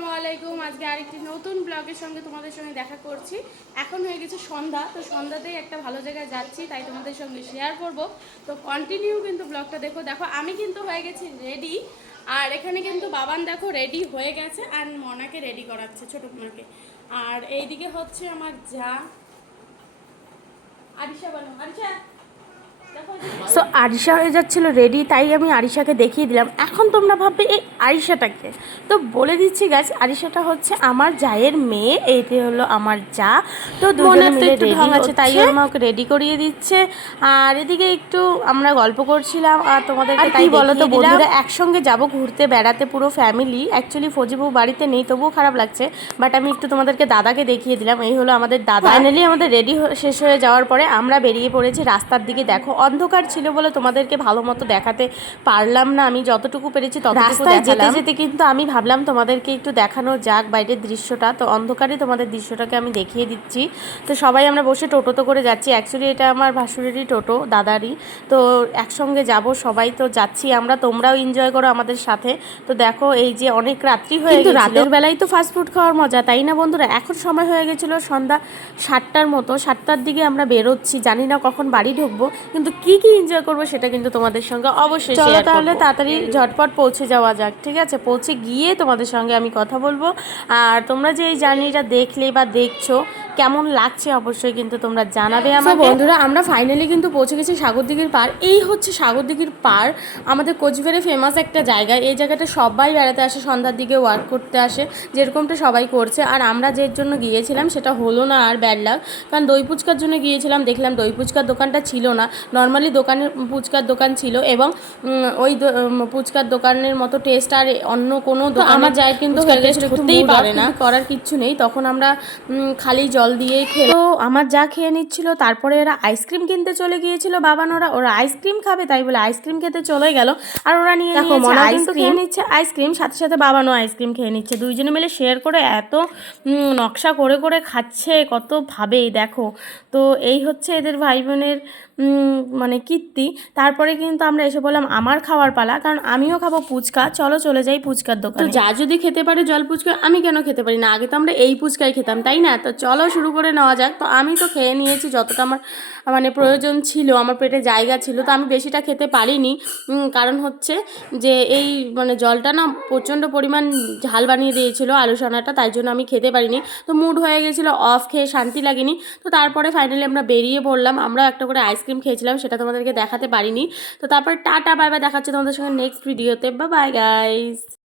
আসসালামু আলাইকুম। আজকে আরেকটি নতুন ব্লগের সঙ্গে তোমাদের সঙ্গে দেখা করছি। এখন হয়ে গেছে সন্ধ্যা, তো সন্ধ্যাতেই একটা ভালো জায়গায় যাচ্ছি, তাই তোমাদের সঙ্গে শেয়ার করব। তো কন্টিনিউ কিন্তু ব্লগটা দেখো। দেখো আমি কিন্তু হয়ে গেছি রেডি, আর এখানে কিন্তু বাবান দেখো রেডি হয়ে গেছে, আর মনাকে রেডি করাচ্ছে, ছোটো মাকে। আর এইদিকে হচ্ছে আমার যা আরিশা, বলো আরিশা। সো আরিশা হয়ে যাচ্ছিল রেডি, তাই আমি আরিশাকে দেখিয়ে দিলাম। এখন তোমরা ভাববে এই আরিশাটাকে, তো বলে দিচ্ছি গাছ, আরিশাটা হচ্ছে আমার জায়ের মেয়ে, এইটি হলো আমার যা। তো দুজনে মিলে রেডি আছে, তাই ওর মা ওকে রেডি করিয়ে দিচ্ছে। আর এদিকে একটু আমরা গল্প করছিলাম, আর তোমাদেরকে তাই বলো তো বন্ধুরা, একসঙ্গে যাব ঘুরতে বেড়াতে পুরো ফ্যামিলি। অ্যাকচুয়ালি ফজিবু বাড়িতে নেই, তবুও খারাপ লাগছে, বাট আমি একটু তোমাদেরকে দাদাকে দেখিয়ে দিলাম। এই হলো আমাদের দাদা। ফাইনালি আমাদের রেডি শেষ হয়ে যাওয়ার পরে আমরা বেরিয়ে পড়েছি রাস্তার দিকে। দেখো অন্ধকার ছিল বলে তোমাদেরকে ভালো মতো দেখাতে পারলাম না, আমি যতটুকু পেরেছি ততটুকু দেখালাম। যেতে যেতে কিন্তু আমি ভাবলাম তোমাদেরকে একটু দেখানো যাক বাইরের দৃশ্যটা, তো অন্ধকারে তোমাদের দৃশ্যটাকে আমি দেখিয়ে দিচ্ছি। তো সবাই আমরা বসে টোটোতে করে যাচ্ছি। অ্যাকচুয়ালি এটা আমার ভাসুরেরই টোটো, দাদারই। তো একসঙ্গে যাব সবাই, তো যাচ্ছি আমরা, তোমরাও এনজয় করো আমাদের সাথে। তো দেখো এই যে অনেক রাত্রি হয়ে গেছিল, রাতের বেলায় তো ফাস্টফুড খাওয়ার মজা, তাই না বন্ধুরা? এখন সময় হয়ে গেছিলো সন্ধ্যা 7টার মতো, 7টার দিকে আমরা বেরোচ্ছি, জানি না কখন বাড়ি ঢুকবো, কিন্তু কি এনজয় করবো সেটা কিন্তু তোমাদের সঙ্গে অবশ্যই শেয়ার করব। চলো তাহলে তাড়াতাড়ি ঝটপট পৌঁছে যাওয়া যাক, ঠিক আছে? পৌঁছে গিয়ে তোমাদের সঙ্গে আমি কথা বলবো। আর তোমরা যে এই জার্নিটা দেখলে বা দেখছো, কেমন লাগছে অবশ্যই কিন্তু তোমরা জানাবে আমাকে। বন্ধুরা আমরা ফাইনালি কিন্তু পৌঁছে গেছি সাগরদিঘির পার। এই হচ্ছে সাগরদিঘির পার, আমাদের কোচবিহারে ফেমাস একটা জায়গা। এই জায়গাটা সবাই বেড়াতে আসে, সন্ধ্যার দিকে ওয়ার্ক করতে আসে, যেরকমটা সবাই করছে। আর আমরা যের জন্য গিয়েছিলাম সেটা হলো না, আর ব্যাড লাক, কারণ দই ফুচকার জন্য গিয়েছিলাম, দেখলাম দই ফুচকার দোকানটা ছিল না। নর্মালি দোকানে ফুচকার দোকান ছিল, এবং ওই ফুচকার দোকানের মতো টেস্ট আর অন্য কোনো দোকান আমার যায় কিন্তু টেস্ট হতেই পারে না, করার কিচ্ছু নেই। তখন আমরা খালি জল দিয়েই খেলাম। তো আমার যা খেয়ে নিচ্ছিল, তারপরে ওরা আইসক্রিম কিনতে চলে গিয়েছিল। ওরা আইসক্রিম খাবে, তাই বলে আইসক্রিম খেতে চলে গেল। আর ওরা নিয়ে নিয়েছে আইসক্রিম, নিচ্ছে আইসক্রিম, সাথে সাথে বাবানও আইসক্রিম খেয়ে নিচ্ছে। দুইজনে মিলে শেয়ার করে এত নকশা করে করে খাচ্ছে কত ভাবে, দেখো। তো এই হচ্ছে এদের ভাই বোনের মানে কীর্তি। তারপরে কিন্তু আমরা এসে বললাম আমার খাওয়ার পালা, কারণ আমিও খাবো ফুচকা, চলো চলে যাই ফুচকার দোকানে। তো যা যদি খেতে পারে জল ফুচকা, আমি কেন খেতে পারি না? আগে তো আমরা এই ফুচকাই খেতাম, তাই না? তো চলো শুরু করে নেওয়া যাক। তো আমি তো খেয়ে নিয়েছি যতটা আমার মানে প্রয়োজন ছিল, আমার পেটে জায়গা ছিল। তো আমি বেশিটা খেতে পারিনি, কারণ হচ্ছে যে এই মানে জলটা না প্রচণ্ড পরিমাণ ঝাল বানিয়ে দিয়েছিল আলু সোনাটা, তাই জন্য আমি খেতে পারিনি। তো মুড হয়ে গেছিলো অফ, খেয়ে শান্তি লাগেনি। তো তারপরে ফাইনালি আমরা বেরিয়ে পড়লাম। আমরা একটা করে আইসক্রিম খেয়েছিলাম, সেটা তোমাদেরকে দেখাতে পারিনি। তো তারপরে টাটা বাই বাই, দেখাচ্ছে তোমাদের সঙ্গে নেক্সট ভিডিওতে। Bye bye guys.